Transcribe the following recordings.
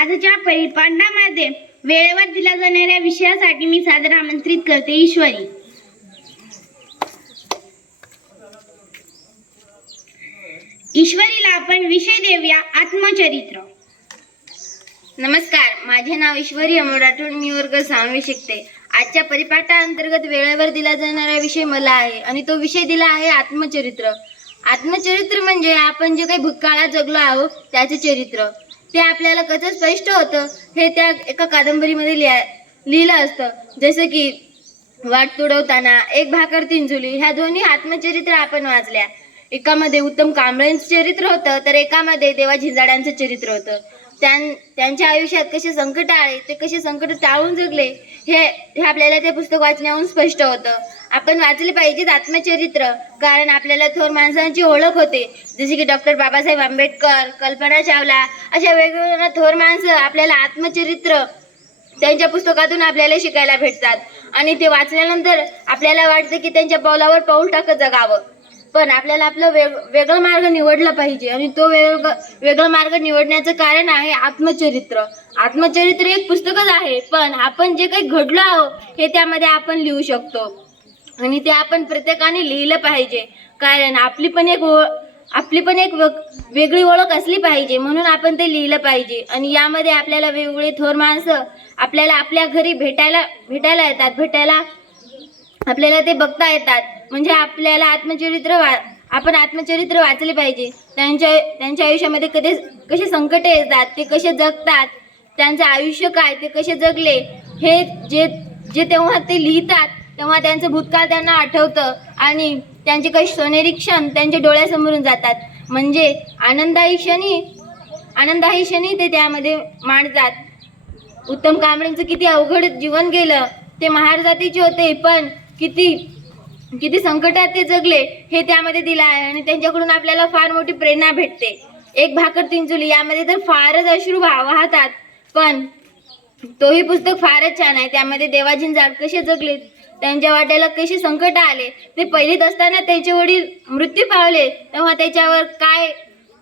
आजच्या परिपाठामध्ये वेळेवर दिल्या जाणाऱ्या विषयासाठी मी सादर आमंत्रित करते. ईश्वरी. ईश्वरीला आपण विषय देऊया आत्मचरित्र. नमस्कार माझे नाव ईश्वरी अमोल राठोड मी वर्ग सहावी शिकते. आजच्या परिपाठाअंतर्गत वेळेवर दिला जाणारा विषय मला आहे आणि तो विषय दिला आहे आत्मचरित्र. आत्मचरित्र म्हणजे आपण जे काही भूतकाळात जगलो आहोत त्याचे चरित्र. ते आपल्याला कसं स्पष्ट होतं हे त्या एका कादंबरीमध्ये लिहा लिहिलं असतं. जसं की वाट तुडवताना एक भाकर तिंजुली ह्या दोन्ही आत्मचरित्र आपण वाचल्या. एकामध्ये उत्तम कांबळेंचं चरित्र होतं तर एकामध्ये देवा झिंजाड्यांचं चरित्र होतं. त्यां त्यांच्या आयुष्यात कसे संकट आले ते कसे संकट टाळून जगले हे हे आपल्याला ते पुस्तक वाचण्याहून स्पष्ट होतं. आपण वाचले पाहिजेत आत्मचरित्र कारण आपल्याला थोर माणसांची ओळख होते. जसे की डॉक्टर बाबासाहेब आंबेडकर कल्पना चावला अशा वेगवेगळ्या थोर माणसं आपल्याला आत्मचरित्र त्यांच्या पुस्तकातून आपल्याला शिकायला भेटतात. आणि ते वाचल्यानंतर आपल्याला वाटतं की त्यांच्या पावलावर पाऊल टाकत जगावं. पण आपल्याला आपलं वेग वेगळं मार्ग निवडला पाहिजे आणि तो वेग वेगळा मार्ग निवडण्याचं कारण आहे आत्मचरित्र. आत्मचरित्र एक पुस्तकच आहे पण आपण जे काही घडलो आहोत हे त्यामध्ये आपण लिहू शकतो. आणि ते आपण प्रत्येकाने लिहिलं पाहिजे. कारण आपली पण एक ओळ आपली पण एक वेगळी ओळख असली पाहिजे म्हणून आपण ते लिहिलं पाहिजे. आणि यामध्ये आपल्याला वेगवेगळे थोर माणसं आपल्याला आपल्या घरी भेटायला भेटायला येतात भेटायला आपल्याला ते बघता येतात. म्हणजे आपल्याला आत्मचरित्र वा आपण आत्मचरित्र वाचले पाहिजे. त्यांच्या त्यांच्या आयुष्यामध्ये कधी कसे संकट येतात ते कसे जगतात त्यांचं आयुष्य काय ते कसे जगले हे जे जे तेव्हा ते लिहितात तेव्हा त्यांचं भूतकाळ त्यांना आठवतं आणि त्यांचे काही सोनेरी क्षण त्यांच्या डोळ्यासमोरून जातात. म्हणजे आनंदाही क्षणी आनंदाही क्षणी ते त्यामध्ये मांडतात. उत्तम कांबळेंचं किती अवघड जीवन गेलं ते महार जातीचे होते पण किती किती संकटात ते जगले हे त्यामध्ये दिलं आहे. आणि त्यांच्याकडून आपल्याला फार मोठी प्रेरणा भेटते. एक भाकर तिंचुली यामध्ये तर फारच अश्रू वाहतात. पण तोही पुस्तक फारच छान आहे. त्यामध्ये देवाजीन जाड कसे जगले त्यांच्या वाट्याला कसे संकट आले ते पहिलीत असताना त्यांचे वडील मृत्यू पावले तेव्हा त्याच्यावर काय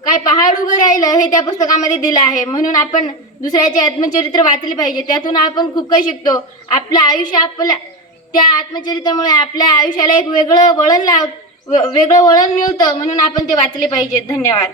काय पहाड उभं राहिलं हे त्या पुस्तकामध्ये दिलं आहे. म्हणून आपण दुसऱ्याचे आत्मचरित्र वाचले पाहिजे. त्यातून आपण खूप काही शिकतो. आपलं आयुष्य आपल्या त्या आत्मचरित्रामुळे आपल्या आयुष्याला एक वेगळं वळण लाव वेगळं वळण मिळतं म्हणून आपण ते वाचले पाहिजे धन्यवाद.